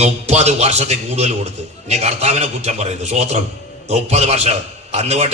മുപ്പത് വർഷത്തിൽ കൂടുതൽ കൊടുത്ത്. നീ കർത്താവിനെ കുറ്റം പറയുന്നു. സ്വോത്രം. മുപ്പത് വർഷം. അന്ന് തൊട്ട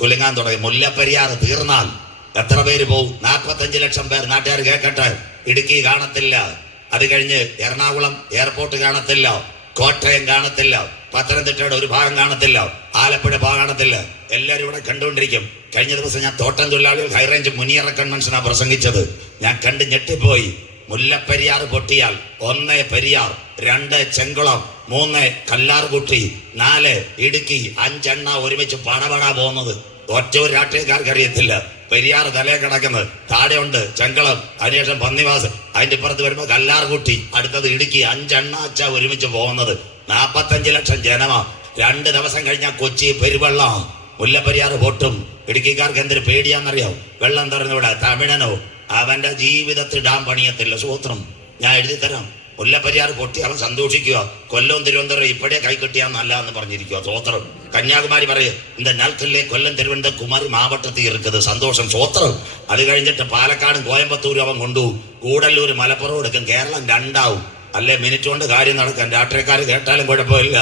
കുലുങ്ങാൻ തുടങ്ങി. മുല്ലപ്പെരിയാർ തീർന്നാൽ എത്ര പേര് പോകും നാൽപ്പത്തഞ്ച് ലക്ഷം പേർ. നാട്ടുകാർ കേൾക്കട്ടെ. ഇടുക്കി കാണത്തില്ല. അത് കഴിഞ്ഞ് എറണാകുളം എയർപോർട്ട് കാണത്തില്ല. കോട്ടയം കാണത്തില്ല. പത്തനംതിട്ടയുടെ ഒരു ഭാഗം കാണത്തില്ല. ആലപ്പുഴ ഭാഗം കാണത്തില്ല. എല്ലാവരും ഇവിടെ കണ്ടുകൊണ്ടിരിക്കും. കഴിഞ്ഞ ദിവസം ഞാൻ തോട്ടം തൊഴിലാളികൾ ഹൈറേഞ്ച് മുനിയറ കൺവെൻഷനാണ് പ്രസംഗിച്ചത്. ഞാൻ കണ്ട് ഞെട്ടിപ്പോയി. മുല്ലപ്പെരിയാർ പൊട്ടിയാൽ ഒന്ന് പെരിയാർ രണ്ട് ചെങ്കുളം മൂന്ന് കല്ലാർകുട്ടി നാല് ഇടുക്കി അഞ്ചെണ്ണ ഒരുമിച്ച് പടപടാ പോകുന്നത്. ഒറ്റ ഒരു രാഷ്ട്രീയക്കാർക്ക് അറിയത്തില്ല പെരിയാർ തലേ കിടക്കുന്നത് താഴെയുണ്ട് ചെങ്കളം അതിനുശേഷം പന്നിവാസ്. അതിന്റെ ഇപ്പുറത്ത് വരുമ്പോ കല്ലാർകുട്ടി അടുത്തത് ഇടുക്കി അഞ്ചെണ്ണ അച്ഛ ഒരുമിച്ച് പോകുന്നത്. നാപ്പത്തഞ്ച് ലക്ഷം ജനമാ. രണ്ട് ദിവസം കഴിഞ്ഞാൽ കൊച്ചി പെരുവെള്ളം. മുല്ലപ്പെരിയാർ പൊട്ടും. ഇടുക്കിക്കാർക്ക് എന്തൊരു പേടിയാന്നറിയാം വെള്ളം തുറന്നുവിടെ തമിഴനോ അവന്റെ ജീവിതത്തിൽ ഡാം പണിയത്തില്ല സൂത്രം ഞാൻ എഴുതി തരാം മുല്ലപ്പെരിയാർ പൊട്ടി അവൻ സന്തോഷിക്കുക കൊല്ലവും തിരുവനന്തപുരം ഇപ്പോഴേ കൈക്കെട്ടിയാന്നല്ല എന്ന് പറഞ്ഞിരിക്കുക സോത്രം കന്യാകുമാരി പറയും இந்த நாட்களிலே കൊല്ലം തിരുവനന്തപുരം കുമാരി മാവട്ടത്തിൽ ഇരിക്കുന്നത് സന്തോഷം സോത്രം അത് കഴിഞ്ഞിട്ട് പാലക്കാടും കോയമ്പത്തൂരും അവൻ കൊണ്ടു കൂടല്ലൂർ മലപ്പുറം എടുക്കും കേരളം രണ്ടാവും അല്ലേ മിനിറ്റ് കൊണ്ട് കാര്യം നടക്കാൻ രാഷ്ട്രീയക്കാർ കേട്ടാലും കുഴപ്പമില്ല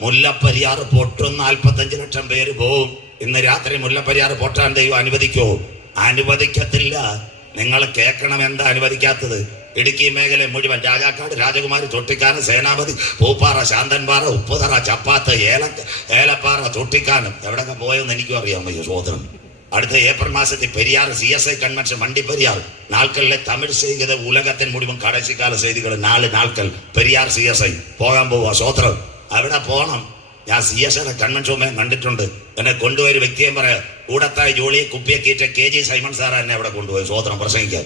മുല്ലപ്പെരിയാർ പൊട്ടും നാൽപ്പത്തഞ്ച് ലക്ഷം പേര് പോവും ഇന്ന് രാത്രി മുല്ലപ്പെരിയാർ പൊട്ടാൻ ദൈവം അനുവദിക്കോ അനുവദിക്കത്തില്ല നിങ്ങൾ കേൾക്കണം എന്താ അനുവദിക്കാത്തത്? ഇടുക്കി മേഖല മുഴുവൻ രാജാക്കാട് രാജകുമാരി തൊട്ടിക്കാനം സേനാപതി പൂപ്പാറ ശാന്തൻപാറ ഉപ്പുതറ ചപ്പാത്ത് ഏല ഏലപ്പാറ തൊട്ടിക്കാനം. എവിടെയൊക്കെ പോയെന്ന് എനിക്കും അറിയാം സോദരം അടുത്ത ഏപ്രിൽ മാസത്തിൽ Periyar C S I convention വണ്ടി പെരിയാർ. നാൾക്കളിലെ തമിഴ് ചെയ്ത ഉലകത്തിൻ മുഴുവൻ കടശിക്കാല ചെയ്തികൾ നാല് നാൾക്കൽ പെരിയാർ സി എസ് ഐ. പോകാൻ പോവുക സോത്രം അവിടെ പോകണം ഞാൻ സി എസ് ഐയുടെ കൺവെൻഷൻ കണ്ടിട്ടുണ്ട്. എന്നെ കൊണ്ടുപോയ ഒരു വ്യക്തിയും പറയാ കൂടത്തായ ജോളിയെ കുപ്പിയെ കീറ്റ കെ ജി സൈമൺ സാർ എന്നെ അവിടെ കൊണ്ടുപോയി സ്വോത്രം പ്രസംഗിക്കാൻ.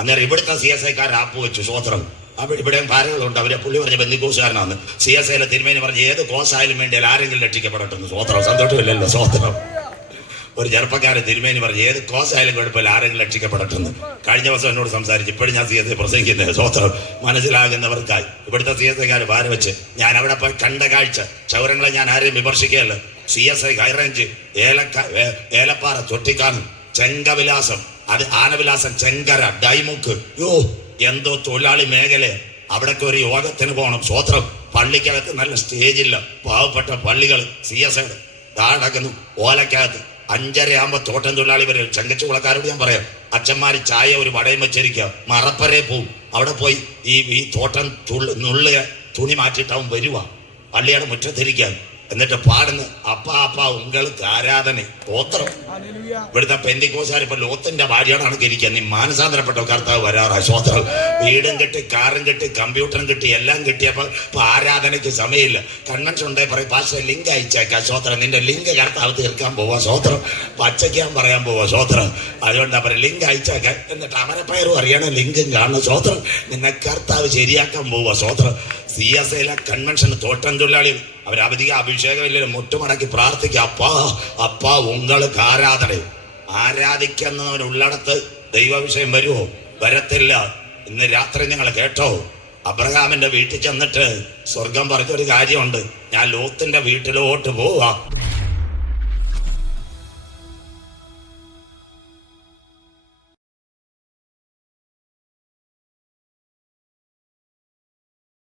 അന്നേരം ഇവിടുത്തെ സി എസ് ഐക്കാർ ആപ്പ് വെച്ചു സ്വോത്രം. അവിടെ ഇവിടെയും കാര്യങ്ങളുണ്ട് അവരെ പുള്ളി പറഞ്ഞ ബന്ധുക്കൂസുകാരനാണ് സി എസ് ഐയിലെ തിരുമേനി പറഞ്ഞ് ഏത് കോസായാലും വേണ്ടിയാൽ ആരെങ്കിലും രക്ഷിക്കപ്പെടട്ടെന്ന് സ്വോത്രം. സന്തോഷമില്ലല്ലോ സ്വോത്രം. ഒരു ചെറുപ്പക്കാരൻ തിരുമേനി പറഞ്ഞു ഏത് കോസായാലും കുഴപ്പമില്ല ആരെങ്കിലും രക്ഷിക്കപ്പെടട്ടെന്ന്. കഴിഞ്ഞ ദിവസം എന്നോട് സംസാരിച്ചു ഇപ്പോഴും ഞാൻ സി എസ് ഐ പ്രസംഗിക്കുന്നത് സ്വത്രം മനസ്സിലാകുന്നവർക്കായി. ഇവിടുത്തെ സി എസ് ഐക്കാർ ഭാരം വെച്ച് ഞാൻ അവിടെ പോയി കണ്ട കാഴ്ച. ചൗരങ്ങളെ ഞാൻ ആരെയും വിമർശിക്കുകയല്ല. C S I high range ഏലക്ക ഏലപ്പാറ ചൊട്ടിക്കാനം ചെങ്കവിലാസം അത് ആനവിലാസം ചെങ്കര ഡൈമുക്ക്. യോ എന്തോ തൊഴിലാളി മേഖല. അവിടൊക്കെ ഒരു യോഗത്തിന് പോകണം. സ്വോത്രം പള്ളിക്കകത്ത് നല്ല സ്റ്റേജില്ല പാവപ്പെട്ട പള്ളികൾ സി എസ് ഐ ഓലക്കകത്ത്. അഞ്ചര ആകുമ്പോ തോട്ടം തൊഴിലാളി വരും ചെങ്കച്ചു കുളക്കാരോട് ഞാൻ പറയാം അച്ഛന്മാര് ചായ ഒരു വടയും വെച്ചിരിക്കുക മറപ്പരെ പോവും അവിടെ പോയി ഈ ഈ തോട്ടം നുള്ളിയ തുണി മാറ്റിയിട്ടാവും വരുവാ പള്ളിയുടെ മുറ്റത്തിരിക്കാൻ. എന്നിട്ട് പാടുന്നു അപ്പ അപ്പ ഉങ്ങൾക്ക് ആരാധന. ഓത്രം. ഇവിടുത്തെ പെന്തിക്കോശാർ ഇപ്പൊ ലോത്തിന്റെ ഭാര്യയോടാണ് ഇരിക്കുക നീ മാനസാന്തരപ്പെട്ട കർത്താവ് വരാറാ ശോത്രം വീടും കിട്ടി കാറും കിട്ടി കമ്പ്യൂട്ടറും കിട്ടി എല്ലാം കിട്ടിയപ്പോ ഇപ്പൊ ആരാധനയ്ക്ക് സമയമില്ല. കൺവെൻഷൻ ഉണ്ടായി പറയും പാസ്റ്റർ ലിങ്ക് അയച്ചേക്കാം ശോത്രം നിന്റെ ലിങ്ക് കർത്താവ് തീർക്കാൻ പോവാ സ്വോത്രം പച്ചയ്ക്കാൻ പറയാൻ പോവാ ശോത്രം അതുകൊണ്ട് അവരെ ലിങ്ക് അയച്ചേക്കാം. എന്നിട്ട് അമരപ്പയറും അറിയണം ലിങ്കും കാണണം ശോത്രം നിന്നെ കർത്താവ് ശരിയാക്കാൻ പോവാ ശോത്രം സി എസ് ഐയിലെ കൺവെൻഷൻ തോട്ടം തൊഴിലാളികൾ അവരധികം അഭിഷേകമില്ല മുട്ടുമടക്കി പ്രാർത്ഥിക്കുക. അപ്പാ അപ്പാ ഉങ്ങൾക്ക് ആരാധന ആരാധിക്കുന്നവൻ ഉള്ളടത്ത് ദൈവാഭിഷേകം വരുമോ വരത്തില്ല. ഇന്ന് രാത്രി നിങ്ങൾ കേട്ടോ. അബ്രഹാമിന്റെ വീട്ടിൽ ചെന്നിട്ട് സ്വർഗം പറഞ്ഞൊരു കാര്യമുണ്ട്. ഞാൻ ലോത്തിന്റെ വീട്ടിലോട്ട് പോവാ.